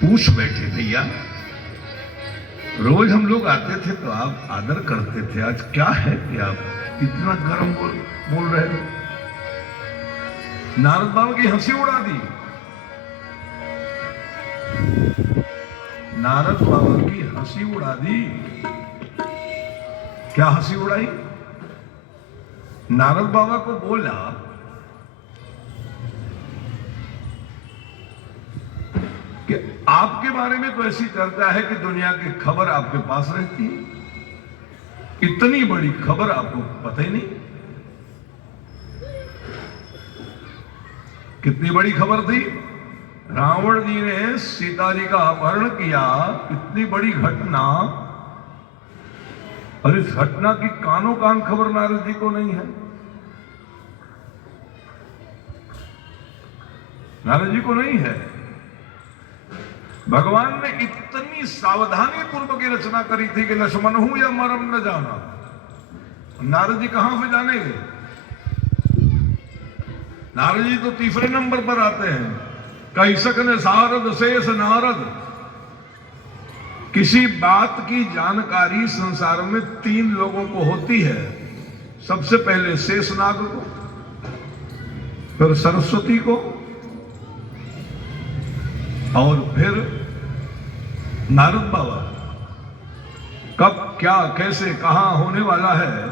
पूछ बैठे भैया, रोज हम लोग आते थे तो आप आदर करते थे, आज क्या है कि आप इतना गर्म बोल रहे हो? नारद बाबा की हंसी उड़ा दी। नारद बाबा की हंसी उड़ा दी। क्या हंसी उड़ाई? नारद बाबा को बोला कि आपके बारे में तो ऐसी चर्चा है कि दुनिया की खबर आपके पास रहती है, इतनी बड़ी खबर आपको पता ही नहीं। कितनी बड़ी खबर थी? रावण जी ने सीता जी का अपहरण किया, इतनी बड़ी घटना, और इस घटना की कानों कान खबर नारद जी को नहीं है। नारद जी को नहीं है। भगवान ने इतनी सावधानी पूर्वक की रचना करी थी कि लक्ष्मण हूं या मरम न जाना। नारद जी कहां से जानेंगे? नारद जी तो तीसरे नंबर पर आते हैं। कई सकने सारद शेष नारद। किसी बात की जानकारी संसार में 3 लोगों को होती है। सबसे पहले शेषनाग को, फिर सरस्वती को, और फिर नारद बाबा। कब क्या कैसे कहां होने वाला है,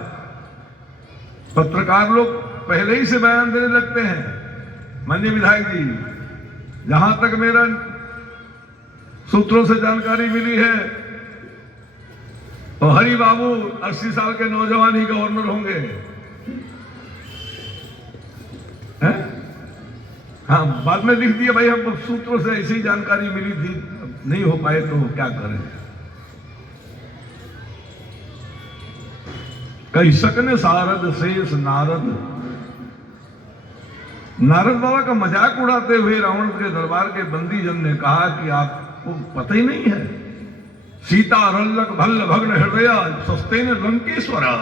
पत्रकार लोग पहले ही से बयान देने लगते हैं। माननीय विधायक जी, जहां तक मेरा सूत्रों से जानकारी मिली है तो हरि बाबू 80 साल के नौजवान ही गवर्नर होंगे। हैं? हाँ, बाद में लिख दिया भाई, हम सूत्रों से ऐसी जानकारी मिली थी, नहीं हो पाए तो क्या करें। कई सकने सारद शेष नारद। नारद बाबा का मजाक उड़ाते हुए रावण के दरबार के बंदी जन ने कहा कि आपको पता ही नहीं है, सीता रल्लक भल्ल भग्न हृदय सस्ते ने लंकेश्वरा।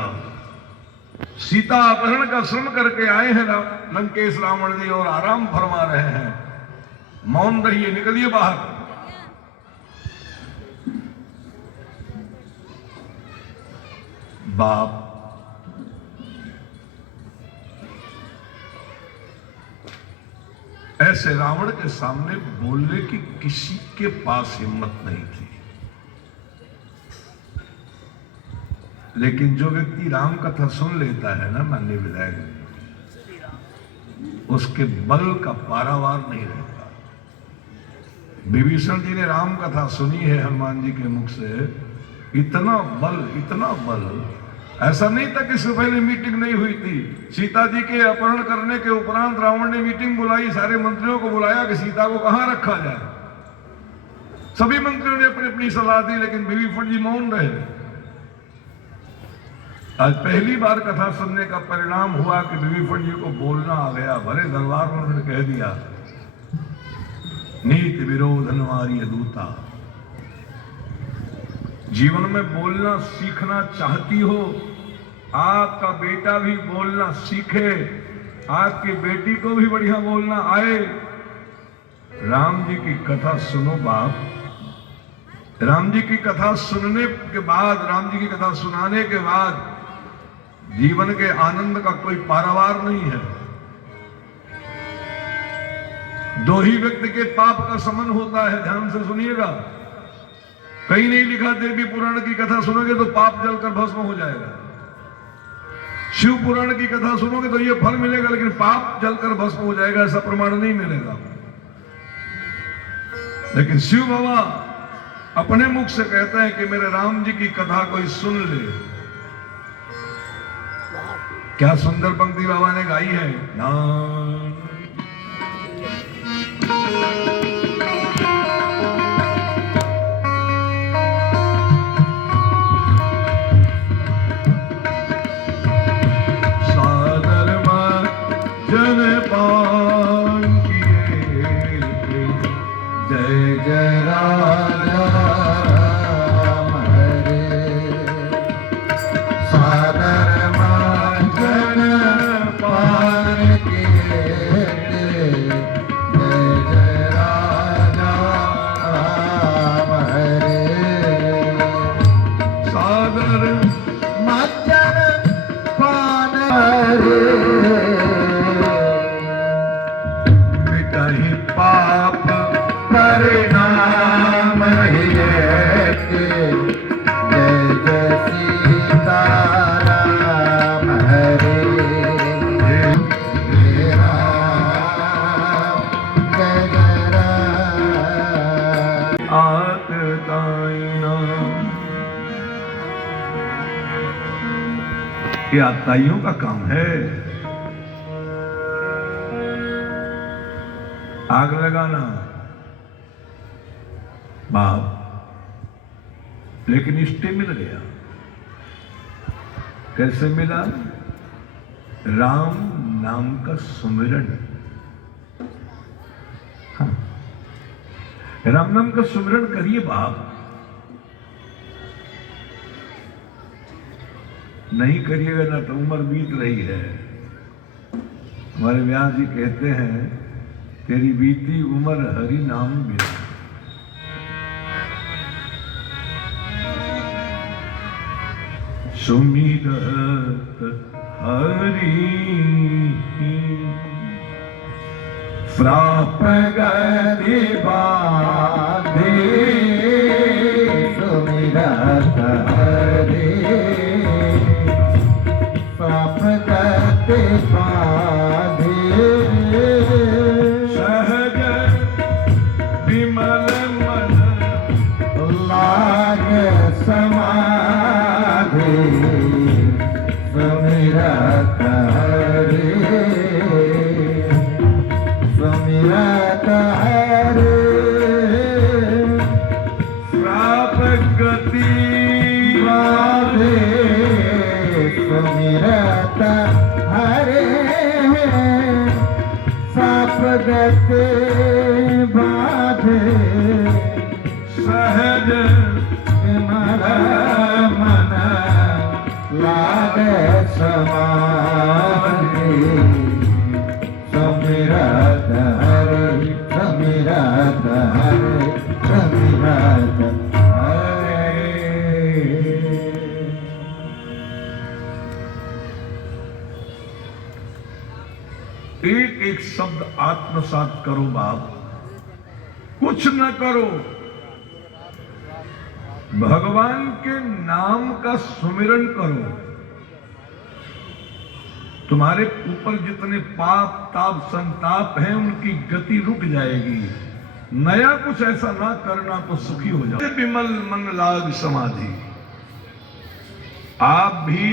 सीता अपहरण का श्रम करके आए हैं लंकेश रावण जी और आराम फरमा रहे हैं। मौन रहिए, निकलिए बाहर। बाप ऐसे रावण के सामने बोलने की किसी के पास हिम्मत नहीं थी। लेकिन जो व्यक्ति राम कथा सुन लेता है ना माननीय विधायक, उसके बल का पारावार नहीं रहता। विभीषण जी ने राम कथा सुनी है हनुमान जी के मुख से, इतना बल। ऐसा नहीं था कि इससे पहले मीटिंग नहीं हुई थी। सीता जी के अपहरण करने के उपरांत रावण ने मीटिंग बुलाई, सारे मंत्रियों को बुलाया कि सीता को कहां रखा जाए। सभी मंत्रियों ने अपनी अपनी सलाह दी, लेकिन विभीषण जी मौन रहे। आज पहली बार कथा सुनने का परिणाम हुआ कि विभीषण जी को बोलना आ गया। भरे दरबार में उन्होंने कह दिया, नीति विरोधन वारी दूता। जीवन में बोलना सीखना चाहती हो, आपका बेटा भी बोलना सीखे, आपकी बेटी को भी बढ़िया बोलना आए। राम जी की कथा सुनो बाप। राम जी की कथा सुनने के बाद, राम जी की कथा सुनाने के बाद जीवन के आनंद का कोई पारावार नहीं है। 2 ही व्यक्ति के पाप का समन होता है, ध्यान से सुनिएगा। कहीं नहीं लिखा देवी पुराण की कथा सुनोगे तो पाप जलकर भस्म हो जाएगा। शिव पुराण की कथा सुनोगे तो ये फल मिलेगा, लेकिन पाप जलकर भस्म हो जाएगा, ऐसा प्रमाण नहीं मिलेगा। लेकिन शिव बाबा अपने मुख से कहते हैं कि मेरे राम जी की कथा कोई सुन ले। क्या सुंदर पंक्ति बाबा ने गाई है। जय जय राजा हरे सादर मांझन पान किए नहीं पाप परिणाम ही एक। जय जय सीताराम हरे जय राम जय जय राम। आत ताईना। ये आताइयों का काम है, आग लगाना बाप, लेकिन इष्टे मिल गया। कैसे मिला? राम नाम का सुमिरन। हाँ। राम नाम का सुमिरन करिए बाप, नहीं करिएगा ना तो उम्र बीत रही है। हमारे व्यास जी कहते हैं, तेरी बीती उम्र हरि नाम बिना। सुमिरत हरि प्राप गति बाधे। सुमिरत हरि प्राप गति बाधे। सहज विमल मन लाग समाधि। सुमिरत हरि सुमिरत हरि प्राप गति बाधे। सुमिरत हरि साप गति बाधे। सहज विमल मन लागे समाधि। सुमिरत हरि सुमिरत हरि सुमिरत हरि। एक एक शब्द आत्मसात करो बाप, कुछ न करो, भगवान के नाम का सुमिरन करो। तुम्हारे ऊपर जितने पाप ताप संताप हैं उनकी गति रुक जाएगी। नया कुछ ऐसा ना करना तो सुखी हो जाओ। विमल मन लाग समाधि। आप भी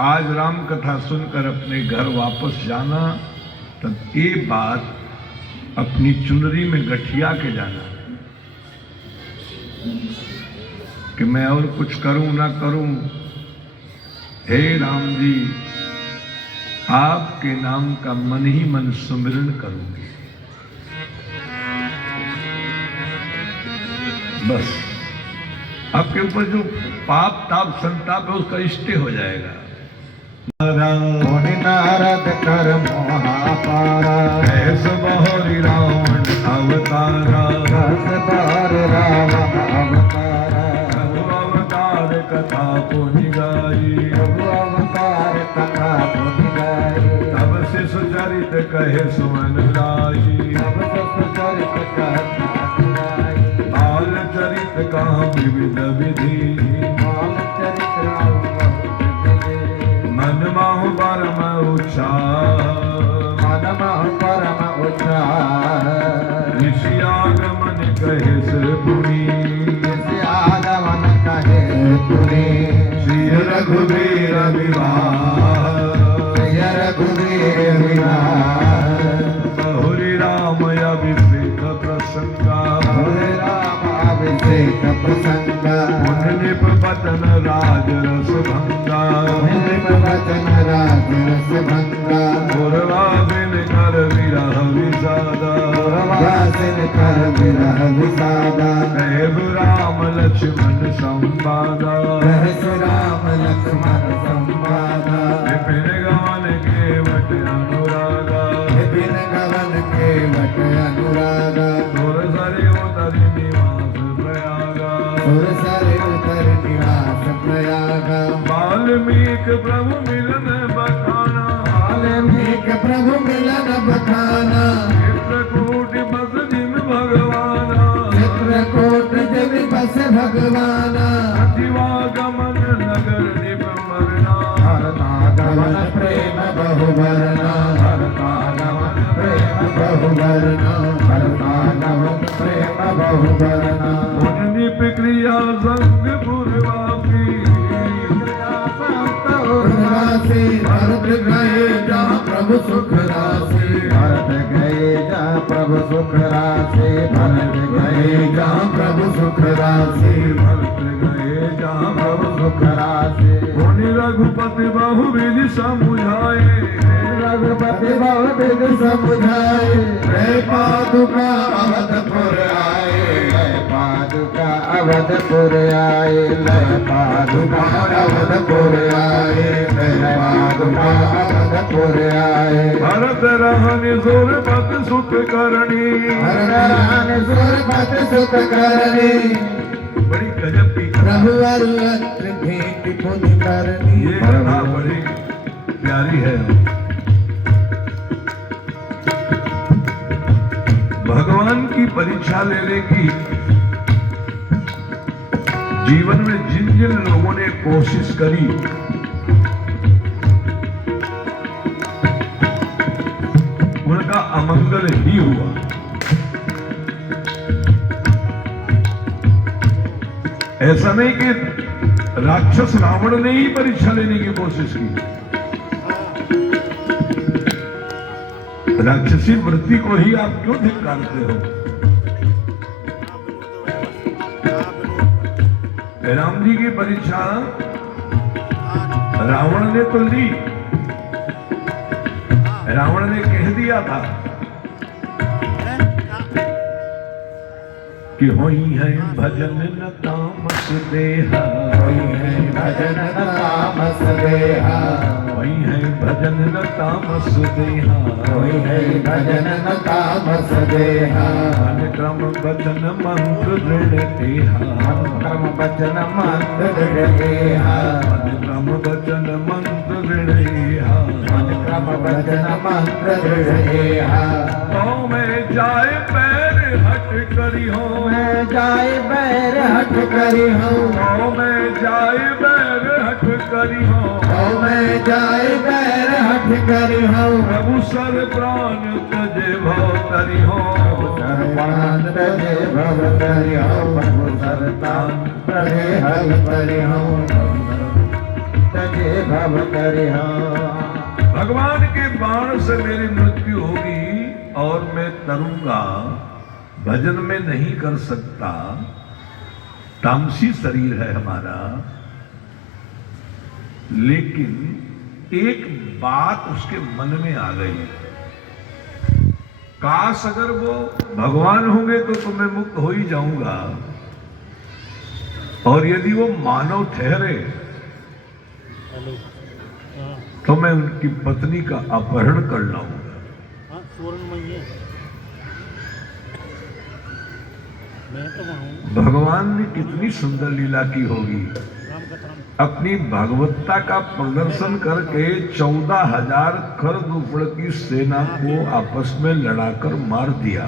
आज राम कथा सुनकर अपने घर वापस जाना, तब ये बात अपनी चुनरी में गठिया के जाना कि मैं और कुछ करूं ना करूं, हे राम जी आपके नाम का मन ही मन सुमिरन करूंगी। बस आपके ऊपर जो पाप ताप संताप है उसका इष्टे हो जाएगा। मुनि नारद कर मोहापारा। ऐस बहोरी रावण अवतारा। दस बार रावण अवतारा। रघु अवतार कथा पुनि गाई। रघु अवतार कथा पुनि गाई। तब शिशु चरित कहे सुमन लाई। तब शिशु चरित कथा गाई। बाल चरित कहाँ विविध विधि। बाल चरित मन माहु परम उच्चार। मन माहु परम उच्चार। ऋषि आगमन कहे से पुनि। ऋषि आगमन कहे पुनि। श्री रघुवीर विवाह। श्री रघुवीर विवाह। बहुरी राम अभिषेक प्रसंगा। बहुरी राम अभिषेक प्रसंगा। निप बचन राज रस भंगा। निप वचन राज रस भंगा। पूर्वा बिन कर विरह विषादा। वासिन कर विरह विषादा। देव राम लक्ष्मण संवादा। रहस्य राम लक्ष्मण संवादा। विपिन गमन केवट अनुरागा। विपिन गमन केवट अनुरागा। सुर सरि उतरि निवास प्रयागा। सुर सरि उतर निवास प्रयागा। वाल्मीकि प्रभु मिलन बखाना। वाल्मीकि प्रभु मिलन बखाना। भगवान जीवागमन नगर निप मरना हरतागमन प्रेम बहुवरना हरतागमन प्रेम बहुवरना हरतागमन प्रेम बहुवरना निप क्रिया संग पूर्वासी उर्वासी भरत गए जहाँ प्रभु सुख राशि भरत गए जहाँ प्रभु सुख राशि भरत गए जहाँ प्रभु सुख राशि भरत गए जहाँ प्रभु सुख राशि मुनि रघुपति बहुविधि समुझाए रघुपति बहुविध समुझाए रे पादुका अवधपुर आए लय पादुका अवधपुर आए लय पादुका अवधपुर आए लय पादुका अवधपुर आए भरत रहनि सुरपत सुख करणी हरदान सुरपत सुख करनी बड़ी गजब की प्रभु अरुअत्र भेंट पुन करनी ये कथा बड़ी प्यारी है। भगवान की परीक्षा लेने की जीवन में जिन जिन लोगों ने कोशिश करी उनका अमंगल ही हुआ। ऐसा नहीं कि राक्षस रावण ने ही परीक्षा लेने की कोशिश की, राक्षसी वृत्ति को ही आप क्यों धिक्कारते हो? राम जी की परीक्षा रावण ने तो ली, रावण ने कह दिया था कि होई है भजन न तामस देहा, होई है भजन न तामस देहा, होई है भजन न तामस देहा, होई है भजन न तामस देहा, मन क्रम वचन मंत्र दृढ़ देहा, कर्म वचन मंत्र दृढ़ देहा, मन क्रम वचन मंत्र दृढ़ देहा, मन क्रम वचन मंत्र दृढ़ देहा। तो में जाए पैर हट करी हो, मैं जाए बैर हट करी हूँ, तो में जाए पैर हट करी हो, तो मैं जाए बैर हट करी हूँ, प्रभु सर प्राण तजे भव करी हो, सर्वान तजे भव करी हूँ, प्रभु सरतान प्रभे हरि करी हूँ, तजे भव करी हूँ। भगवान के बाण से मेरी मृत्यु होगी और मैं तरूंगा, भजन में नहीं कर सकता, तामसी शरीर है हमारा। लेकिन एक बात उसके मन में आ गई, काश अगर वो भगवान होंगे तो मैं मुक्त हो ही जाऊंगा, और यदि वो मानव ठहरे तो मैं उनकी पत्नी का अपहरण कर लाऊंगा। भगवान ने कितनी सुंदर लीला की होगी, अपनी भागवतता का प्रदर्शन करके 14,000 खरदूपड़ की सेना को आपस में लड़ाकर मार दिया।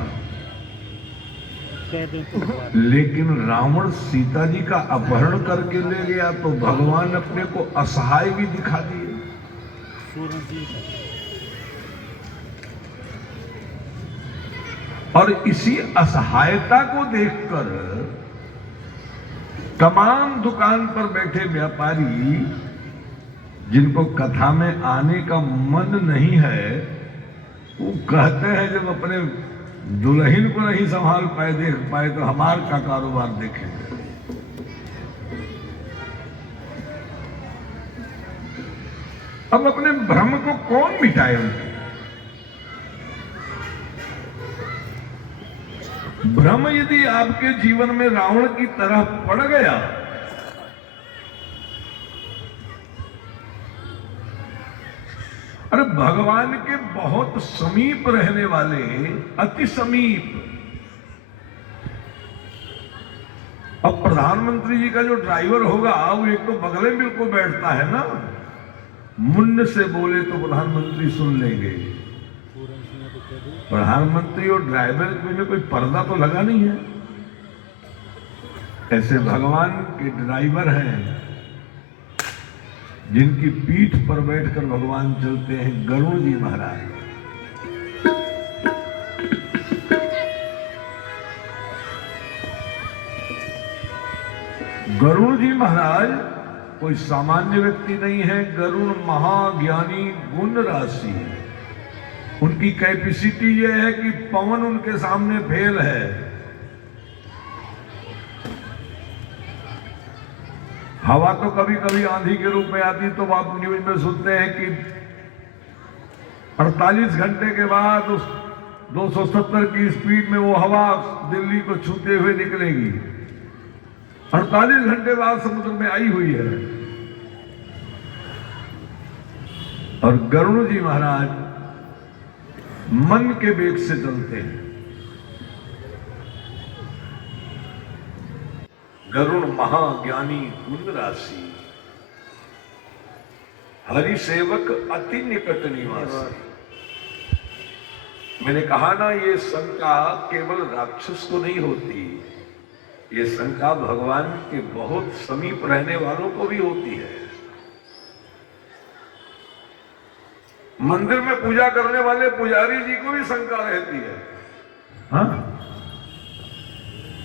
लेकिन रावण सीता जी का अपहरण करके ले गया तो भगवान अपने को असहाय भी दिखा दिए। और इसी असहायता को देखकर तमाम दुकान पर बैठे व्यापारी जिनको कथा में आने का मन नहीं है, वो कहते हैं जब अपने दुल्हन को नहीं संभाल पाए देख पाए तो हमार का कारोबार देखेंगे। अब अपने भ्रम को कौन मिटाए? उनके भ्रम यदि आपके जीवन में रावण की तरह पड़ गया अरे भगवान के बहुत समीप रहने वाले, अति समीप, अब प्रधानमंत्री जी का जो ड्राइवर होगा वो एक तो बगले में बिल्कुल बैठता है ना, मुन्न से बोले तो प्रधानमंत्री सुन लेंगे। प्रधानमंत्री और ड्राइवर में कोई पर्दा तो लगा नहीं है। ऐसे भगवान के ड्राइवर हैं जिनकी पीठ पर बैठकर भगवान चलते हैं, गरुड़ जी महाराज। गरुड़ जी महाराज कोई सामान्य व्यक्ति नहीं है। गरुड़ महाज्ञानी गुण राशि है। उनकी कैपेसिटी यह है कि पवन उनके सामने फेल है। हवा तो कभी कभी आंधी के रूप में आती, तो आप न्यूज में सुनते हैं कि 48 घंटे के बाद उस 270 की स्पीड में वो हवा दिल्ली को छूते हुए निकलेगी। 48 घंटे बाद समुद्र में आई हुई है। और गरुड़ जी महाराज मन के वेग से चलते हैं। गरुड़ महाज्ञानी गुण राशि, हरि सेवक अति निकट निवासी। मैंने कहा ना, ये शंका केवल राक्षस को नहीं होती, ये शंका भगवान के बहुत समीप रहने वालों को भी होती है। मंदिर में पूजा करने वाले पुजारी जी को भी शंका रहती है। हाँ,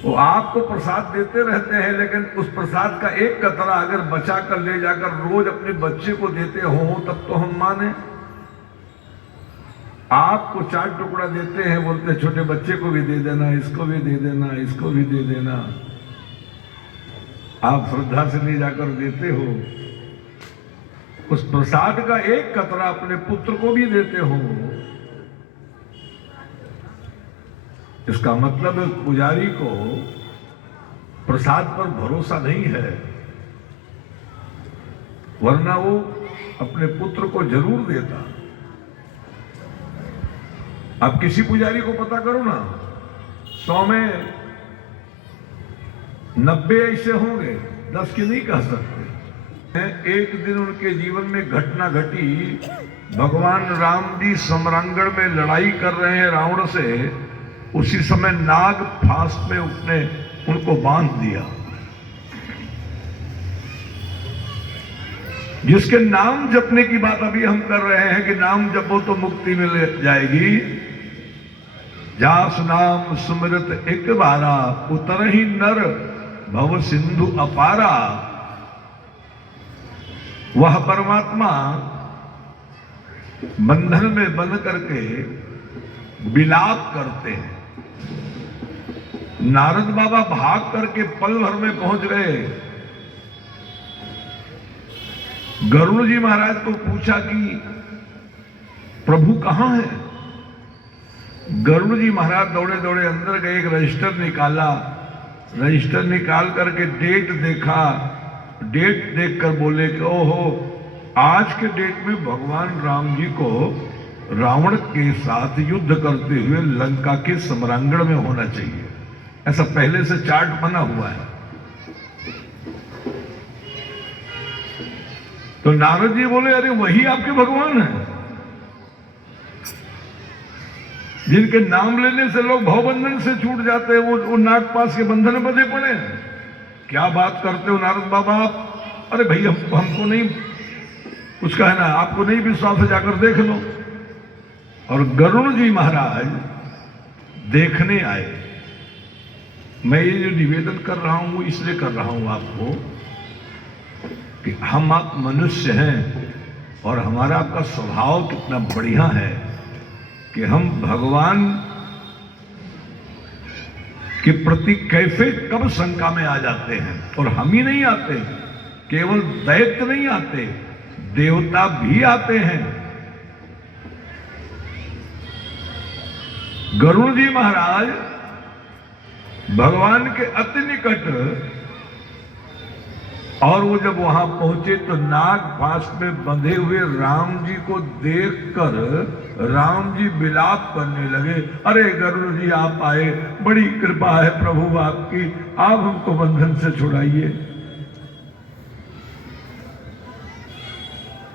वो आपको प्रसाद देते रहते हैं, लेकिन उस प्रसाद का एक कतरा अगर बचा कर ले जाकर रोज अपने बच्चे को देते हो तब तो हम माने। आपको 4 टुकड़ा देते हैं, बोलते छोटे बच्चे को भी दे देना, इसको भी दे देना, इसको भी दे देना। आप श्रद्धा से ले जाकर देते हो, उस प्रसाद का एक कतरा अपने पुत्र को भी देते हो। इसका मतलब उस पुजारी को प्रसाद पर भरोसा नहीं है, वरना वो अपने पुत्र को जरूर देता। आप किसी पुजारी को पता करो ना, 100 में 90 ऐसे होंगे, 10 की नहीं कह सकते। एक दिन उनके जीवन में घटना घटी। भगवान राम जी समरांगण में लड़ाई कर रहे हैं रावण से। उसी समय नाग फांस में उसने उनको बांध दिया। जिसके नाम जपने की बात अभी हम कर रहे हैं कि नाम जपो तो मुक्ति मिल जाएगी। जास नाम सुमिरत एक बारा, उतर ही नर भव सिंधु अपारा। वह परमात्मा बंधन में बंध करके विलाप करते हैं। नारद बाबा भाग करके पल भर में पहुंच गए। गरुड़ जी महाराज को पूछा कि प्रभु कहां है। गरुड़ जी महाराज दौड़े दौड़े अंदर गए, एक रजिस्टर निकाला। रजिस्टर निकाल करके डेट देखा। डेट देखकर बोले कि ओहो, आज के डेट में भगवान राम जी को रावण के साथ युद्ध करते हुए लंका के समरांगण में होना चाहिए। ऐसा पहले से चार्ट बना हुआ है। तो नारद जी बोले, अरे वही आपके भगवान हैं जिनके नाम लेने से लोग भवबंधन से छूट जाते हैं। वो नागपाश के बंधन में बंधे पड़े। क्या बात करते हो नारद बाबा आप। अरे भैया हमको नहीं कुछ कहना, आपको नहीं विश्वास है, जाकर देख लो। और गरुड़ जी महाराज देखने आए। मैं ये जो निवेदन कर रहा हूं इसलिए कर रहा हूं आपको कि हम आप मनुष्य हैं और हमारा आपका स्वभाव कितना बढ़िया है कि हम भगवान के प्रति कैसे कब शंका में आ जाते हैं। और हम ही नहीं आते, केवल दैत्य नहीं आते, देवता भी आते हैं। गरुड़ जी महाराज भगवान के अति निकट, और वो जब वहां पहुंचे तो नाग फांस में बंधे हुए राम जी को देखकर राम जी विलाप करने लगे। अरे गरुड़ जी आप आए, बड़ी कृपा है प्रभु आपकी, आप हमको बंधन से छुड़ाइए।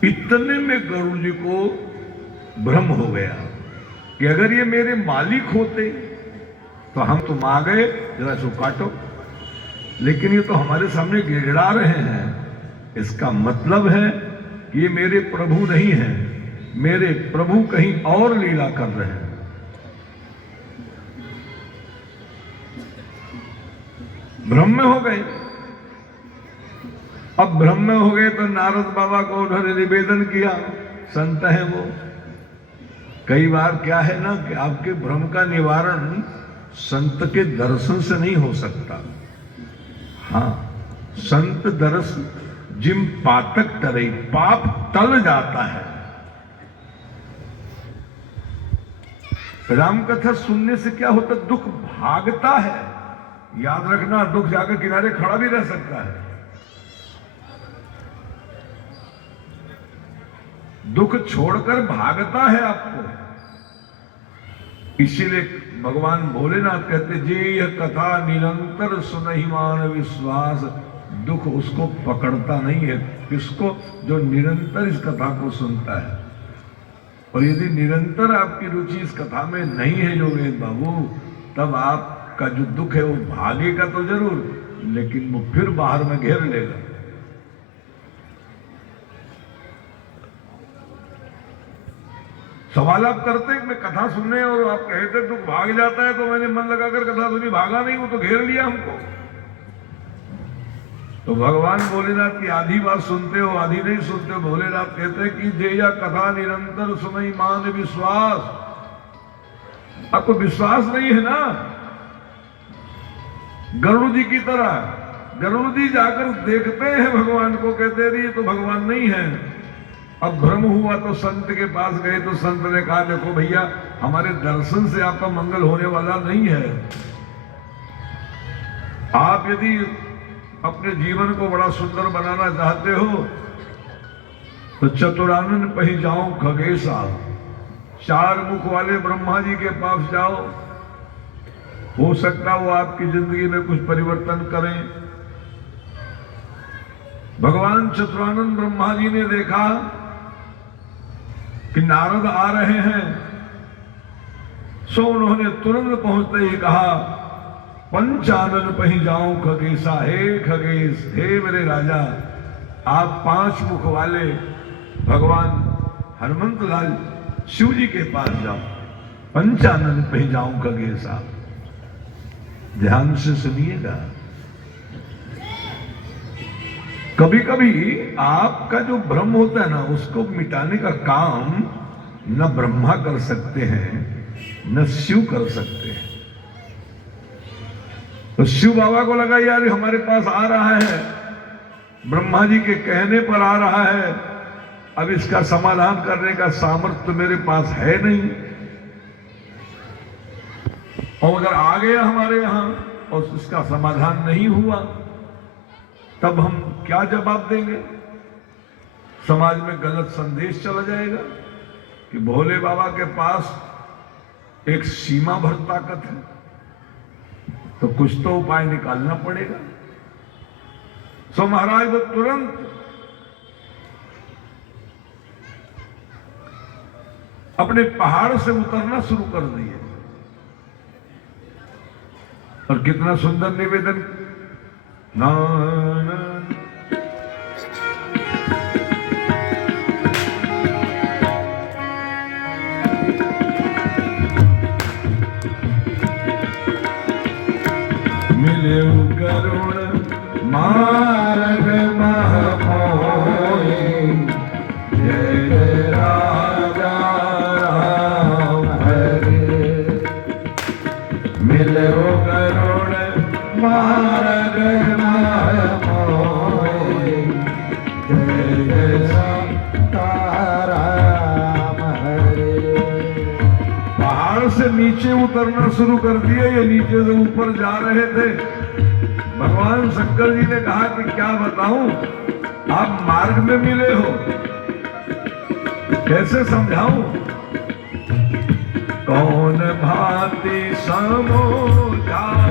इतने में गरुड़ जी को भ्रम हो गया कि अगर ये मेरे मालिक होते तो हम तुम आ गए, जरा सो काटो। लेकिन ये तो हमारे सामने गिड़गिड़ा रहे हैं। इसका मतलब है कि ये मेरे प्रभु नहीं है, मेरे प्रभु कहीं और लीला कर रहे हैं। भ्रम में हो गए। अब भ्रम में हो गए तो नारद बाबा को उन्होंने निवेदन किया, संत है वो। कई बार क्या है ना कि आपके भ्रम का निवारण संत के दर्शन से नहीं हो सकता। हाँ, संत दर्श जिम पातक टरे, पाप टल जाता है। राम कथा सुनने से क्या होता, दुख भागता है। याद रखना, दुख जाकर किनारे खड़ा भी रह सकता है। दुख छोड़कर भागता है आपको। इसीलिए भगवान भोलेनाथ कहते, जे यह कथा निरंतर सुनहि मान विश्वास। दुख उसको पकड़ता नहीं है। किसको? जो निरंतर इस कथा को सुनता है। और यदि निरंतर आपकी रुचि इस कथा में नहीं है योगेश बाबू, तब आपका जो दुख है वो भागेगा तो जरूर, लेकिन वो फिर बाहर में घेर लेगा। सवाल आप करते हैं कि मैं कथा सुनने, और आप कहते दुख भाग जाता है, तो मैंने मन लगाकर कथा सुनी, भागा नहीं, वो तो घेर लिया हमको। तो भगवान भोलेनाथ की आधी बात सुनते हो, आधी नहीं सुनते हो। भोलेनाथ कहते हैं कि जेया कथा निरंतर सुनई मान विश्वास। आपको विश्वास नहीं है ना, गरुड़ जी की तरह गरुड़ जी जाकर देखते हैं भगवान को, कहते हैं ये तो भगवान नहीं है। अब भ्रम हुआ तो संत के पास गए, तो संत ने कहा, देखो भैया, हमारे दर्शन से आपका मंगल होने वाला नहीं है। आप यदि अपने जीवन को बड़ा सुंदर बनाना चाहते हो तो चतुरानन पही जाओ खगेशा, 4 मुख वाले ब्रह्मा जी के पास जाओ। हो सकता वो आपकी जिंदगी में कुछ परिवर्तन करें। भगवान चतुरानन ब्रह्मा जी ने देखा कि नारद आ रहे हैं, सो उन्होंने तुरंत पहुंचते ही कहा, पंचानन पही जाऊं खगेशा। हे खगेश, हे मेरे राजा, आप 5 मुख वाले भगवान हनुमंत लाल शिव जी के पास जाओ। पंचानन पही जाऊं खगेशा। ध्यान से सुनिएगा। कभी कभी आपका जो भ्रम होता है ना, उसको मिटाने का काम न ब्रह्मा कर सकते हैं, न शिव कर सकते हैं। तो शिव बाबा को लगा, यार हमारे पास आ रहा है, ब्रह्मा जी के कहने पर आ रहा है, अब इसका समाधान करने का सामर्थ्य तो मेरे पास है नहीं। और अगर आ गया हमारे यहां और इसका समाधान नहीं हुआ, तब हम क्या जवाब देंगे? समाज में गलत संदेश चला जाएगा कि भोले बाबा के पास एक सीमा भर ताकत है, तो कुछ तो उपाय निकालना पड़ेगा। सो महाराज वो तुरंत अपने पहाड़ से उतरना शुरू कर दिए। और कितना सुंदर निवेदन, ना, ना, मिले करुण मार्ग महमोहि, जय जय राजा राम हरे। मिले करुण मार्ग महमोहि, जय जय सीताराम हरे। पहाड़ से नीचे उतरना शुरू कर दिया, ये नीचे से ऊपर जा रहे थे। भगवान शंकर जी ने कहा कि क्या बताऊं, आप मार्ग में मिले हो, कैसे समझाऊं? कौन भांति समझाऊं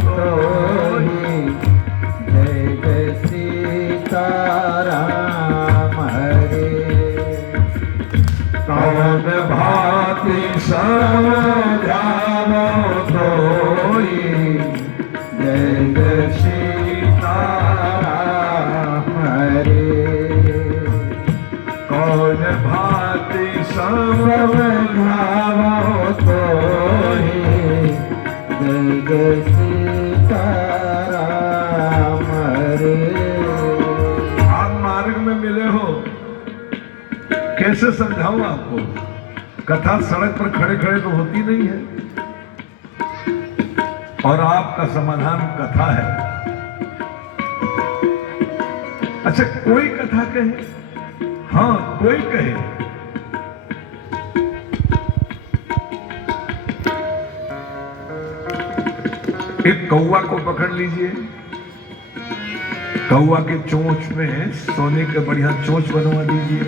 तोहि, जय जय सीताराम हरे। कौन भांति समझाऊं तोहि, जय जय समझाऊं आपको, कथा सड़क पर खड़े खड़े तो होती नहीं है, और आपका समाधान कथा है। अच्छा, कोई कथा कहे, हाँ कोई कहे, एक कौवा को पकड़ लीजिए, कौवा के चोंच में सोने के बढ़िया चोंच बनवा दीजिए,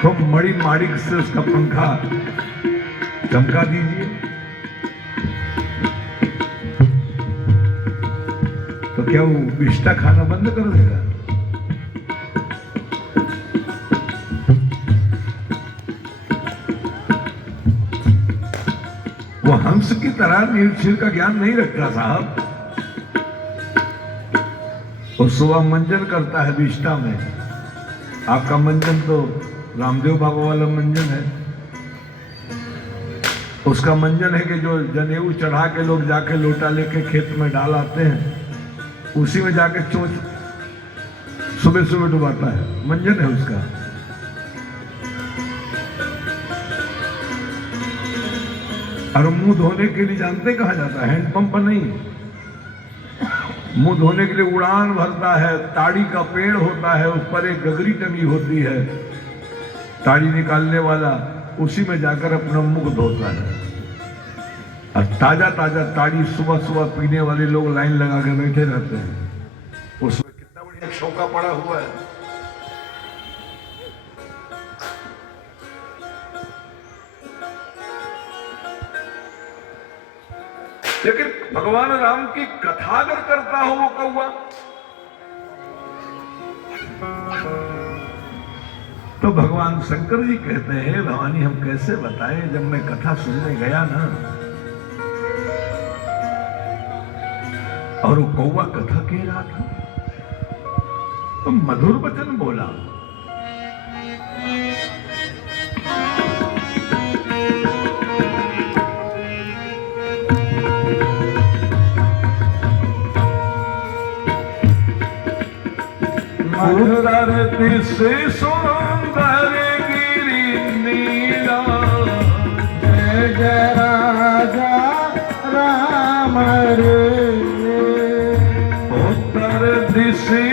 खूब मड़ी माड़िक से उसका पंखा चमका दीजिए, तो क्या वो बिष्टा खाना बंद कर देगा? वो हंस की तरह नीलक्षीर का ज्ञान नहीं रखता साहब। वो सुबह मंजन करता है विष्टा में। आपका मंजन तो रामदेव बाबा वाला मंजन है। उसका मंजन है कि जो जनेऊ चढ़ा के लोग जाके लोटा लेके खेत में डाल आते हैं, उसी में जाके चोंच सुबह सुबह डुबाता है, मंजन है उसका। और मुंह धोने के लिए जानते कहा जाता है? हैंडपंप नहीं, मुंह धोने के लिए उड़ान भरता है, ताड़ी का पेड़ होता है, उस पर एक गगरी टंगी होती है, ताड़ी निकालने वाला, उसी में जाकर अपना मुख धोता है। और ताजा ताजा ताड़ी सुबह सुबह पीने वाले लोग लाइन लगा के बैठे रहते हैं, उसमें कितना बढ़िया शौका पड़ा हुआ है। लेकिन भगवान राम की कथा अगर करता हो वो कौवा, तो भगवान शंकर जी कहते हैं, भवानी हम कैसे बताएं, जब मैं कथा सुनने गया ना, और वो कौवा कथा कह रहा था, तो मधुर वचन बोला। मधुर से सुंदर गिरी नीला, जय जय राजा राम रे। उत्तर दिशे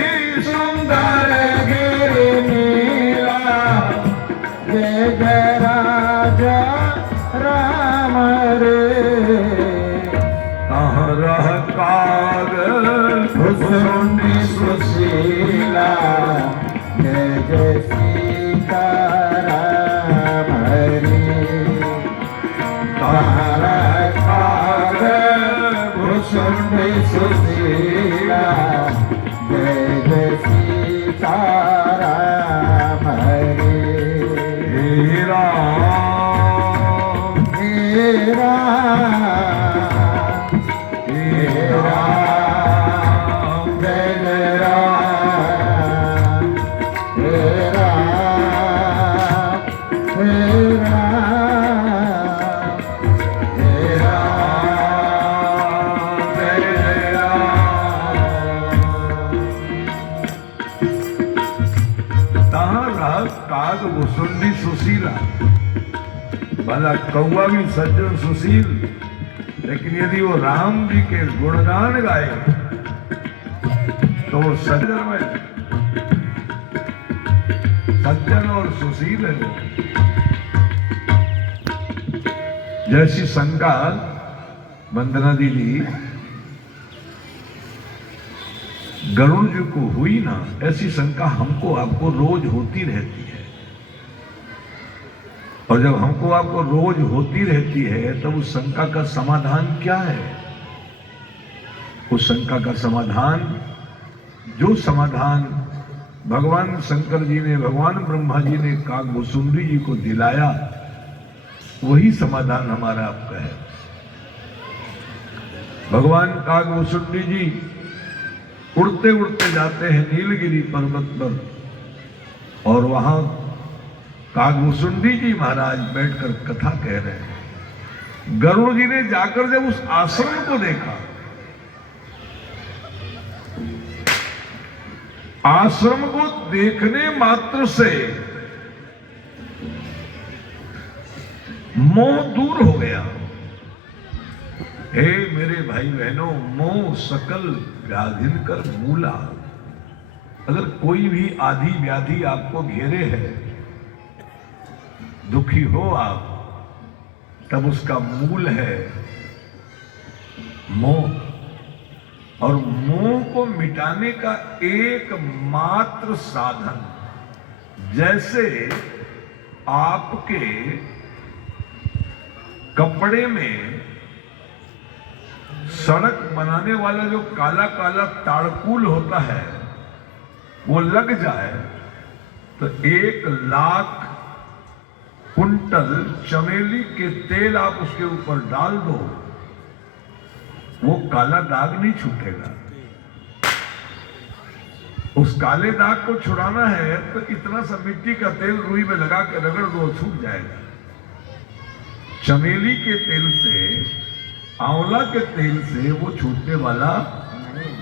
सुंदर गिरी नीला, जय जय राजा राम रे। कहाँ रह काग भुसुंडी सुशीला, जय जय सीता राम रे। कहाँ रह काग भुसुंडी सुशीला, जय जय सीता राम रे। हे राम हे राम, हे राम, जय जय राम, हे राम, हे राम, हे राम, जय राम। कहाँ रह काग भुसुंडी सुशीला, भला कौवा भी सज्जन सुशील, लेकिन यदि वो राम जी के गुणगान गाए तो वो सज्जन में सज्जन और सुशील है। जैसी शंका वंदना दीदी गरुड़ जी को हुई ना, ऐसी शंका हमको आपको रोज होती रहती है। और जब हमको आपको रोज होती रहती है, तब उस शंका का समाधान क्या है? उस शंका का समाधान, जो समाधान भगवान शंकर जी ने, भगवान ब्रह्मा जी ने कागभुसुंडी जी को दिलाया, वही समाधान हमारा आपका है। भगवान कागभुसुंडी जी उड़ते उड़ते जाते हैं नीलगिरी पर्वत पर, और वहां कागभुसुंडी जी महाराज बैठकर कथा कह रहे हैं। गरुड़ जी ने जाकर जब उस आश्रम को देखा, आश्रम को देखने मात्र से मोह दूर हो गया। हे मेरे भाई बहनों, मोह सकल व्याधिन कर मूला। अगर कोई भी आदि व्याधि आपको घेरे है, दुखी हो आप, तब उसका मूल है मोह। और मोह को मिटाने का एकमात्र साधन, जैसे आपके कपड़े में सड़क बनाने वाला जो काला काला ताड़कुल होता है वो लग जाए तो 1,00,000 कुंटल चमेली के तेल आप उसके ऊपर डाल दो, वो काला दाग नहीं छूटेगा। उस काले दाग को छुड़ाना है तो इतना सा मिट्टी का तेल रुई में लगा के रगड़ दो, छूट जाएगा। चमेली के तेल से, आंवला के तेल से वो छूटने वाला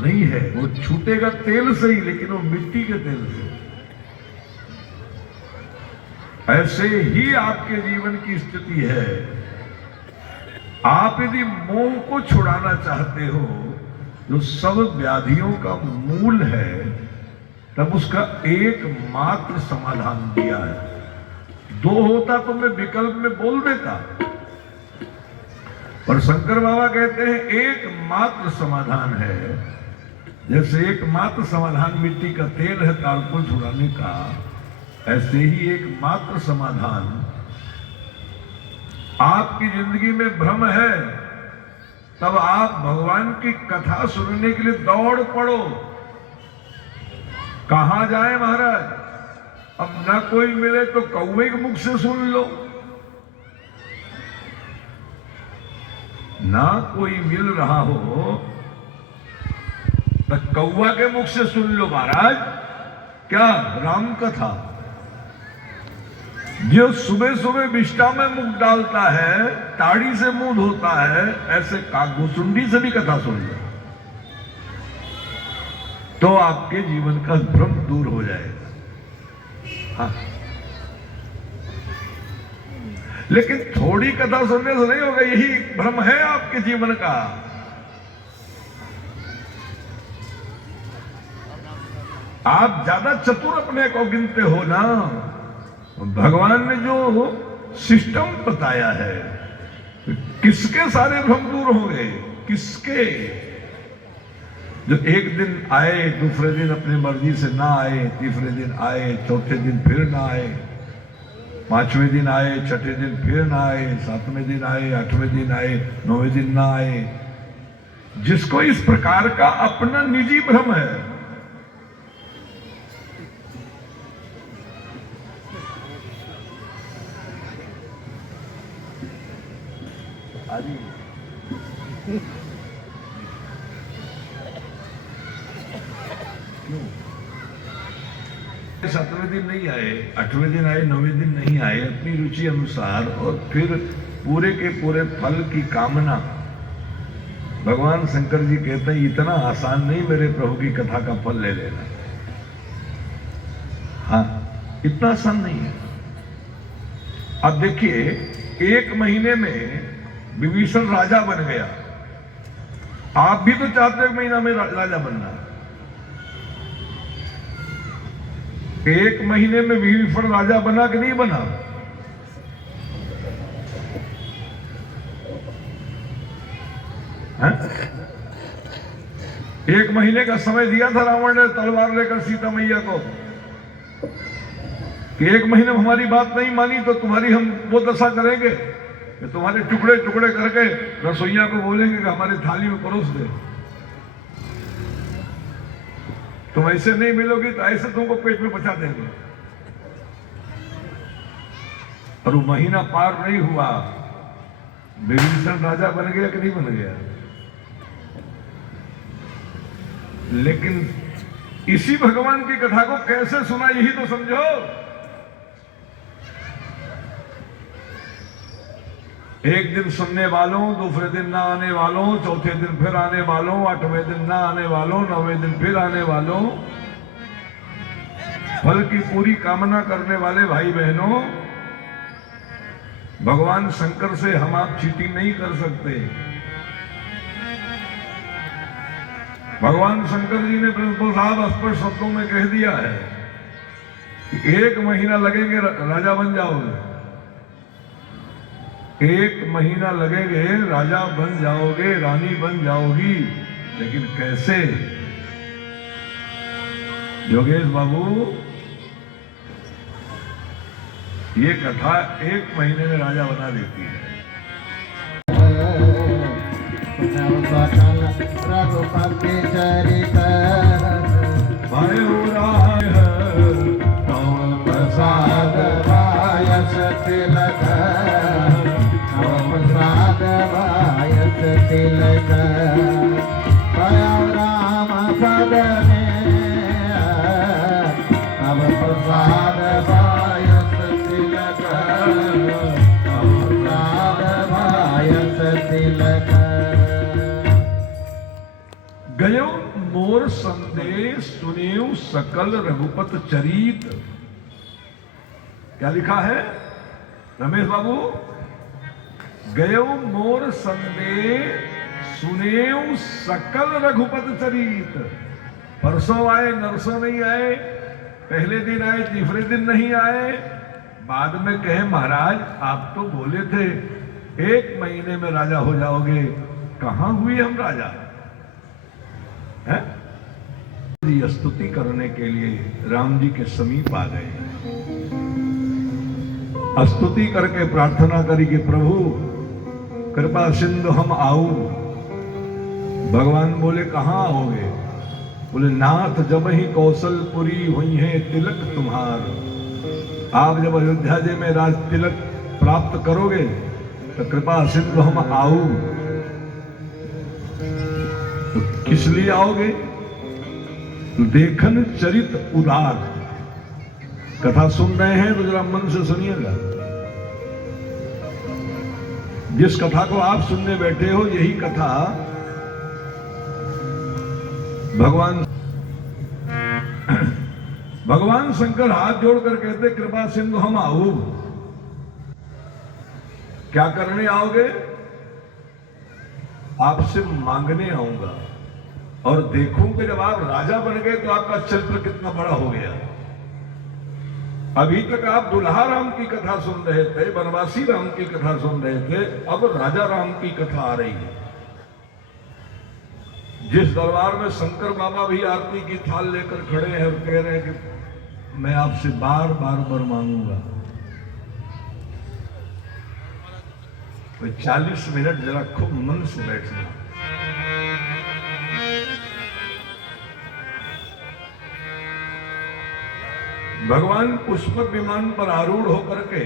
नहीं है। वो छूटेगा तेल से ही, लेकिन वो मिट्टी के तेल से। ऐसे ही आपके जीवन की स्थिति है। आप यदि मोह को छुड़ाना चाहते हो, जो सब व्याधियों का मूल है, तब उसका एकमात्र समाधान दिया है। 2 होता तो मैं विकल्प में बोल देता, पर शंकर बाबा कहते हैं एकमात्र समाधान है। जैसे एकमात्र समाधान मिट्टी का तेल है ताड़कुल छुड़ाने का, ऐसे ही एकमात्र समाधान आपकी जिंदगी में भ्रम है, तब आप भगवान की कथा सुनने के लिए दौड़ पड़ो। कहां जाए महाराज? अब ना कोई मिले तो कौवे के मुख से सुन लो, ना कोई मिल रहा हो तो कौवा के मुख से सुन लो महाराज। क्या राम कथा? जो सुबह सुबह विष्ठा में मुख डालता है, ताड़ी से मुंह धोता है, ऐसे कागुसुंडी से भी कथा सुन लो, तो आपके जीवन का भ्रम दूर हो जाएगा। हाँ, लेकिन थोड़ी कथा सुनने से नहीं होगा, यही भ्रम है आपके जीवन का। आप ज्यादा चतुर अपने को गिनते हो ना। भगवान ने जो सिस्टम बताया है, किसके सारे भ्रम दूर होंगे? किसके? जो एक दिन आए, दूसरे दिन अपनी मर्जी से ना आए, तीसरे दिन आए, चौथे दिन फिर ना आए, 5वें दिन आए, छठे दिन फिर ना आए, 7वें दिन आए, 8वें दिन आए, 9वें दिन ना आए। जिसको इस प्रकार का अपना निजी भ्रम है, सातवें दिन नहीं आए, 8वें दिन आए, 9वें दिन नहीं आए, अपनी रुचि अनुसार, और फिर पूरे के पूरे फल की कामना। भगवान शंकर जी कहते हैं इतना आसान नहीं मेरे प्रभु की कथा का फल ले लेना। हाँ, इतना आसान नहीं है। अब देखिए, 1 महीने में विभीषण राजा बन गया। आप भी तो चाहते 1 महीना में राजा बनना। 1 महीने में विभीषण राजा बना कि नहीं बना? है? 1 महीने का समय दिया था रावण ने तलवार लेकर सीता मैया को कि 1 महीने में हमारी बात नहीं मानी तो तुम्हारी हम वो दशा करेंगे कि तुम्हारे टुकड़े टुकड़े करके रसोइया को बोलेंगे कि हमारे थाली में परोस दे। तुम ऐसे नहीं मिलोगी तो ऐसे तुमको पेट में बचा देंगे। और वो महीना पार नहीं हुआ, विभीषण राजा बन गया कि नहीं बन गया? लेकिन इसी भगवान की कथा को कैसे सुना, यही तो समझो। एक दिन सुनने वालों, दूसरे दिन ना आने वालों, चौथे दिन फिर आने वालों, 8वें दिन ना आने वालों, 9वें दिन फिर आने वालों। फल की पूरी कामना करने वाले भाई बहनों, भगवान शंकर से हम आप चीटिंग नहीं कर सकते। भगवान शंकर जी ने प्रिंसिपल साहब स्पष्ट शब्दों में कह दिया है कि 1 महीना लगेंगे राजा बन जाओगे, 1 महीना लगेंगे राजा बन जाओगे, रानी बन जाओगी, लेकिन कैसे? योगेश बाबू, ये कथा 1 महीने में राजा बना देती है। रघुपति चरित प्रसाद वायस तिलक, प्रसाद वायस तिलक, राम पद में तब प्रसाद वायस तिलक, प्रसाद वायस तिलक। गयो मोर संदेश सुनेऊ सकल रघुपत चरित। क्या लिखा है रमेश बाबू? गयो मोर संदेश सुनेऊ सकल रघुपत चरित। परसों आए, नरसों नहीं आए, पहले दिन आए, तीसरे दिन नहीं आए, बाद में कहे महाराज आप तो बोले थे 1 महीने में राजा हो जाओगे, कहां हुए हम राजा? है? स्तुति करने के लिए राम जी के समीप आ गए, स्तुति करके प्रार्थना करी कि प्रभु कृपा सिंधु हम आऊ। भगवान बोले कहां आओगे? बोले नाथ जब ही कौशलपुरी हुई है तिलक तुम्हार। आप जब अयोध्या जी में राज तिलक प्राप्त करोगे तो कृपा सिंधु हम आऊ। तो किस लिए आओगे? तो देखन चरित उदार। कथा सुन रहे हैं तो जरा मन से सुनिएगा। जिस कथा को आप सुनने बैठे हो यही कथा भगवान शंकर हाथ जोड़कर कहते कृपा सिंधु हम आऊ। क्या करने आओगे? आपसे मांगने आऊंगा और देखूं कि जब आप राजा बन गए तो आपका चरित्र कितना बड़ा हो गया। अभी तक आप दुल्हा राम की कथा सुन रहे थे, वनवासी राम की कथा सुन रहे थे, अब राजा राम की कथा आ रही है। जिस दरबार में शंकर बाबा भी आरती की थाल लेकर खड़े हैं और कह रहे हैं कि मैं आपसे बार बार वर मांगूंगा, तो 40 मिनट जरा खूब मन से बैठना। भगवान पुष्पक विमान पर आरूढ़ होकर के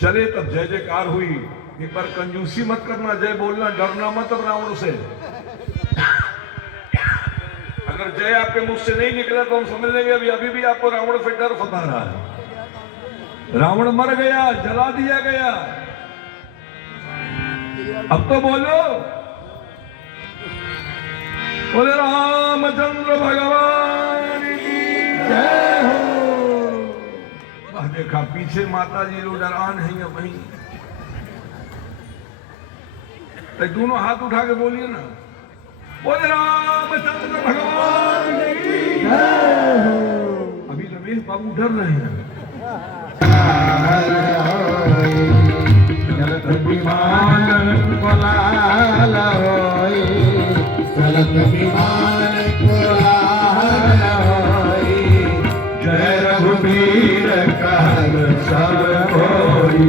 चले, तब जय जयकार हुई। एक बार कंजूसी मत करना, जय बोलना, डरना मत अब रावण से। अगर जय आपके मुख से नहीं निकला तो हम समझ लेंगे अभी भी आपको रावण से डर सता रहा है। रावण मर गया, जला दिया गया, अब तो बोलो, बोले रामचंद्र भगवान की जय हो। वह देखा पीछे माता जी लोग डरान है या वहीं। तो दोनों हाथ उठा के बोलिए ना, बोले रामचंद्र भगवान की जय हो। अभी रमेश बाबू डर रहे हैं। चलत विमान कोलाहल होई, चलत विमान कोलाहल होई, जय रघुवीर कहत सब कोई,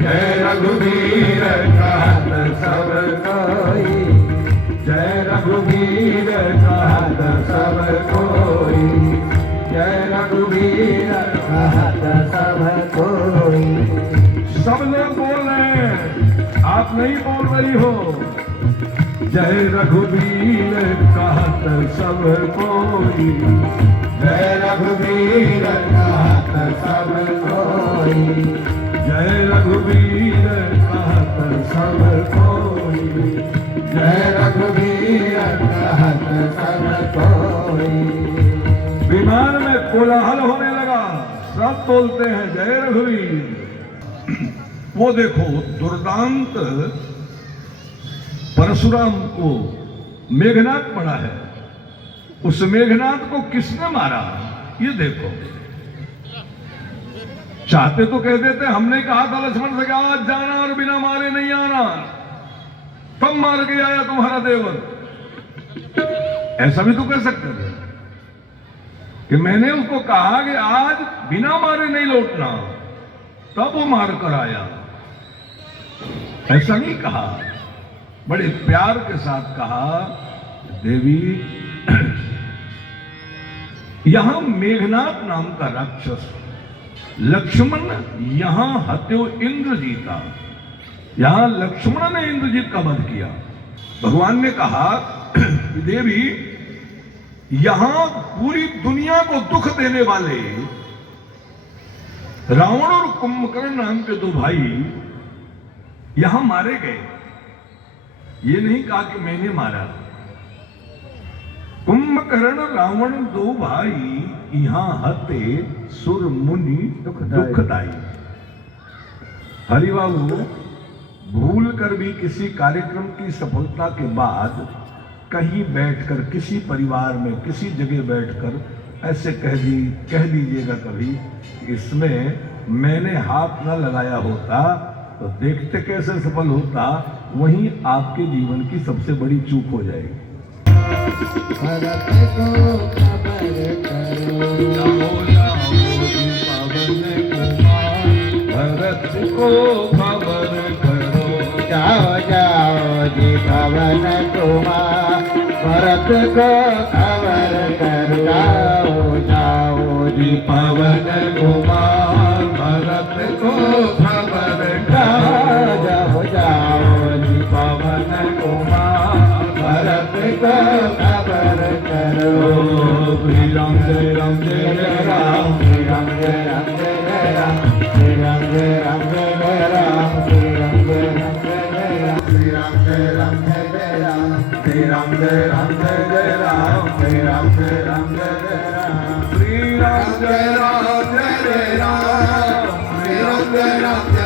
जय रघुवीर कहत सब कोई, जय रघुवीर कहत सब कोई, जय रघुवीर कहत सब कोई। सब लोग बोल रहे हैं, आप नहीं बोल रही हो। जय रघुवीर कहत सब कोई, जय रघुवीर कहत सब कोई, जय रघुवीर कहत सब कोई, जय रघुवीर कहत सब कोई। सब बोलते हैं जय रघुवीर। वो देखो दुर्दांत परशुराम को मेघनाद पड़ा है, उस मेघनाद को किसने मारा ये देखो। चाहते तो कह देते हमने कहा था लक्ष्मण से कि आज जाना और बिना मारे नहीं आना, तब मार के आया तुम्हारा देवर। ऐसा भी तो कह सकते थे कि मैंने उसको कहा कि आज बिना मारे नहीं लौटना, तब वो मार कर आया। ऐसा नहीं कहा, बड़े प्यार के साथ कहा देवी यहां मेघनाद नाम का राक्षस लक्ष्मण यहां हत्यो इंद्रजीता, यहां लक्ष्मण ने इंद्रजीत का वध किया। भगवान ने कहा कि देवी यहां पूरी दुनिया को दुख देने वाले रावण और कुंभकर्ण नाम के दो भाई यहां मारे गए। ये नहीं कहा कि मैंने मारा। कुंभकर्ण रावण दो भाई यहां हते सुर मुनि दुखदाई। हरि बाबू भूल कर भी किसी कार्यक्रम की सफलता के बाद कहीं बैठकर किसी परिवार में किसी जगह बैठकर ऐसे कह दीजिएगा कभी इसमें मैंने हाथ न लगाया होता तो देखते कैसे सफल होता, वहीं आपके जीवन की सबसे बड़ी चूक हो जाएगी। भरत को खबर करो, जाओ जाओ जी पावन कुमार, भरत को खबर करो। जाओ जाओ जी पवन कुमार, भरत को खबर करो। जाओ जाओ जी पवन कुमार भरत को खबर करो। जाओ जाओ जी पवन कुमार, भरत को खबर करो। श्री राम जय राम जय राम, श्री राम जय राम जय राम, श्री राम जय राम जय राम, श्री राम जय राम जय राम, श्री राम जय राम जय राम, श्री राम जय राम जय राम, श्री राम जय राम जय राम, श्री राम जय राम जय राम, श्री राम जय राम जय राम, श्री राम जय राम जय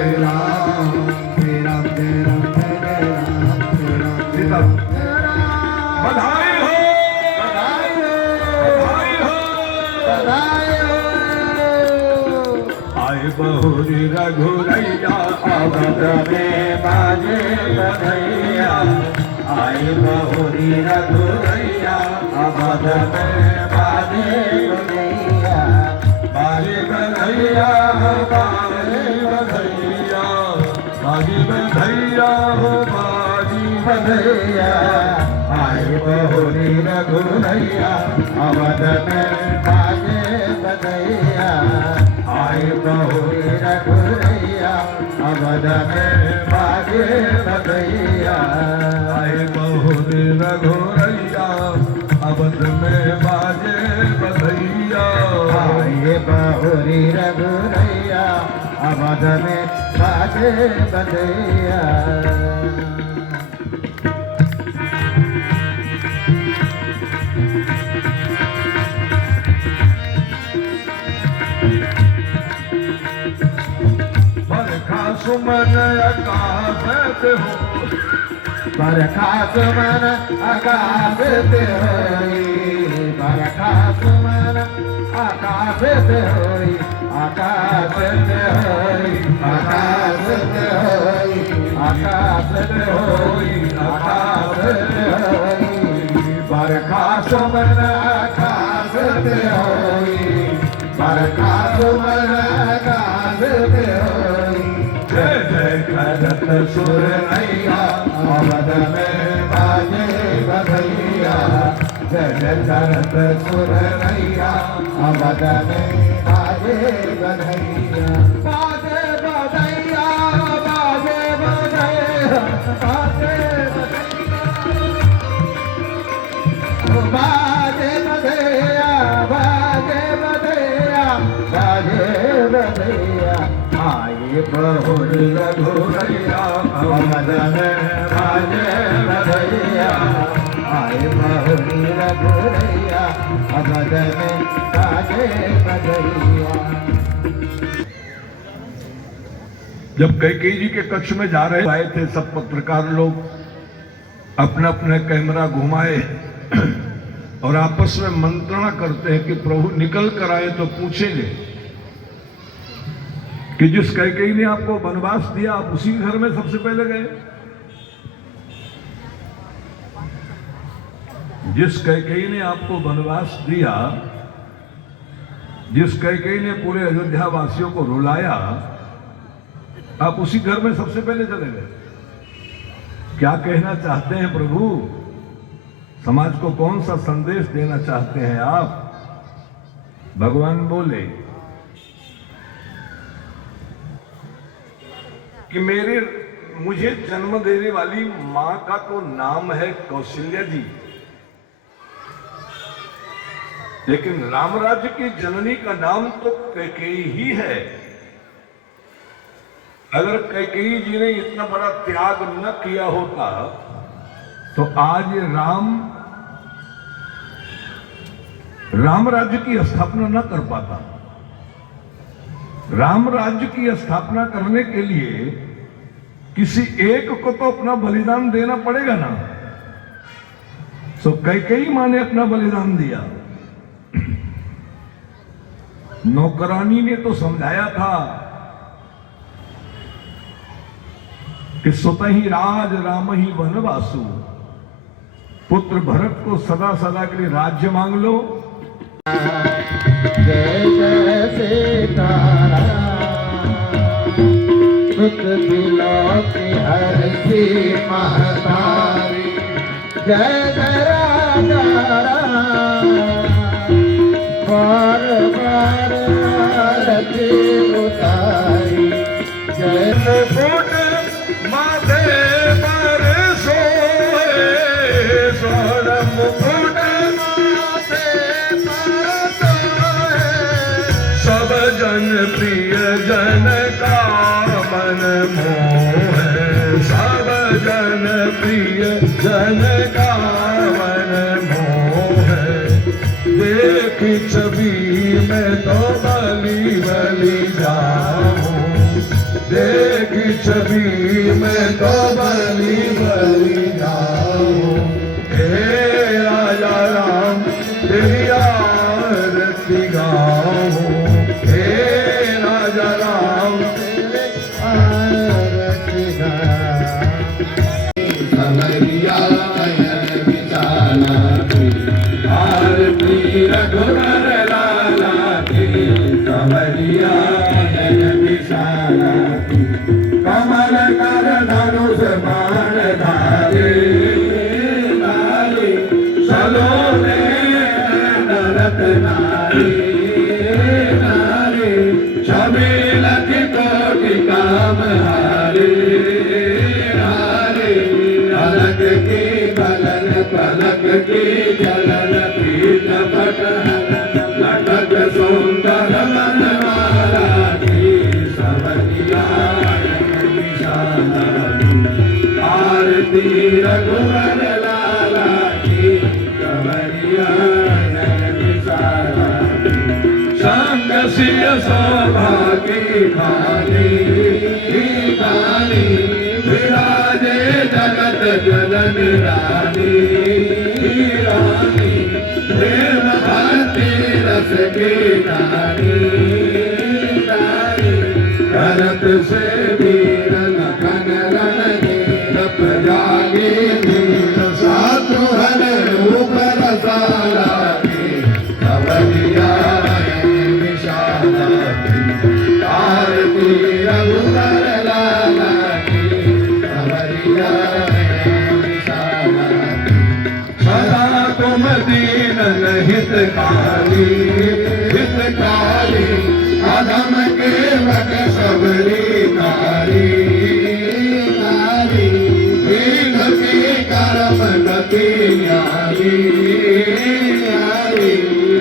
राम, श्री राम जय राम जय राम। बधाई हो बधाई हो, बधाई हो। बधाई हो। आए बहुरी रघुरैया अवध में बाजे बधैया, आई बहुरी रघुरैया, अवध में बाजे बधैया, बाजे बधैया बाजे बधैया, बाजी बधैया हो बाजी बधैया, आई बहुरी रघुरैया, अवध में बाजे बधैया, आई बहुरी रघुरैया, अवध में बाजे बधैया, आए बहुरी रघुरैया अवध में बाजे बधैया। आए बहुरी रघुरैया, अवध में बाजे बधैया। बरखा सुमन आकाश हो, बरखा सुमन आकाश पे होई, बरखा सुमन आकाश पे होई, आकाश पे होई, आकाश पे होई, आकाश पे होई, आकाश पे होई, बरखा सुमन आकाश पे होई, बरखा सुमन आकाश पे होई। जय जय करत सुर नैया अवध में बाजे बधैया, जय जय करत सुर नैया, अवध में बाजे बधैया, बाजे बधैया, बाजे बधैया, बाजे बधैया, बाजे बधैया, बाजे बधैया, आए बहुरी रघुरैया, अवध में बाजे बधैया, आए बहुरी रघुरैया, अवध में बाजे के बजरिया। जब कैकेयी जी के कक्ष में जा रहे आए थे सब पत्रकार लोग, अपने अपने कैमरा घुमाए और आपस में मंत्रणा करते हैं कि प्रभु निकल कर आए तो पूछेंगे कि जिस कैकेयी ने आपको वनवास दिया आप उसी घर में सबसे पहले गए। जिस कैकेयी ने आपको वनवास दिया, जिस कैकेयी ने पूरे अयोध्या वासियों को रुलाया, आप उसी घर में सबसे पहले चले गए। क्या कहना चाहते हैं प्रभु? समाज को कौन सा संदेश देना चाहते हैं आप? भगवान बोले कि मुझे जन्म देने वाली मां का तो नाम है कौशल्या जी, लेकिन रामराज्य की जननी का नाम तो कैकेयी ही है। अगर कैकेयी जी ने इतना बड़ा त्याग न किया होता तो आज राम राज्य की स्थापना न कर पाता। राम राज्य की स्थापना करने के लिए किसी एक को तो अपना बलिदान देना पड़ेगा ना। सो कैकेयी मां ने अपना बलिदान दिया। नौकरानी ने तो समझाया था कि स्वतः ही राज राम ही वनवासु, पुत्र भरत को सदा सदा के लिए राज्य मांग लो। जय जय सीताराम, सुख दिलों की हरसी महतारी। जय जय राजा राम, बार बार आरती उतारी। जय मुकुट माथे पर सोए, स्वर्ण मुकुट माथे पर सोए। सब जन प्रिय जन का मन मोहे, सब जन प्रिय जन का मन मोहे। देखी छवि में तो बलि बलि जाऊं, देखी छवि में तो बलि बलि जाऊं। हे राजा राम तेरी आरती गाऊं, हे राजा राम तेरे आरती गाऊं। सवरिया नयन विशाला की, आरती रघुवर लाला की। सवरिया नयन विशाला की, कमल कर धनुष बाण धारे। नारी सलोने नरत नारी, नारी छवि लखी कोटि काम हारे। हारे पलक की बलन, पलक की जलन, पीठ पट लटक सुंदर मनमाला की। सवरिया आरती रघुवर लाला की। सवरिया विशाला संग सिय शोभा की खानी, खानी विराजे जगत जननी रानी। रानी प्रेम भक्ति रस की रानी। रानी भरत से वीर लखन रणधीर, प्रजागे वीर शत्रुघ्न रूप रसाला की। सवरिया विशाला की, आरती रघुवर लाला की। सवरिया विशाला की, सदा तुम दीन हितकारी, हितकारी अधम के वट सबरी नारी। नारी दीन की कर्म गति न्यारी। न्यारी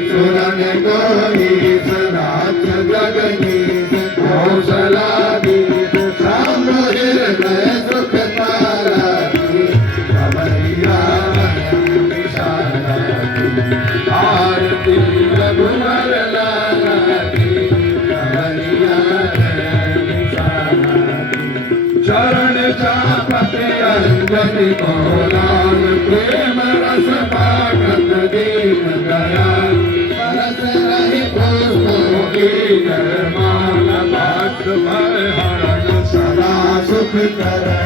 सुरन गोरी सनाथ जगदीश, कौशला दीश साम्र हृदय सुख तारा की। सवरिया विशाला की, आरती प्रजापति अंजनी कोलान प्रेम रस पाठक दीन दयाल परस रहि पुष्पों की जयमाल भक्त भय हरण सदा सुख कर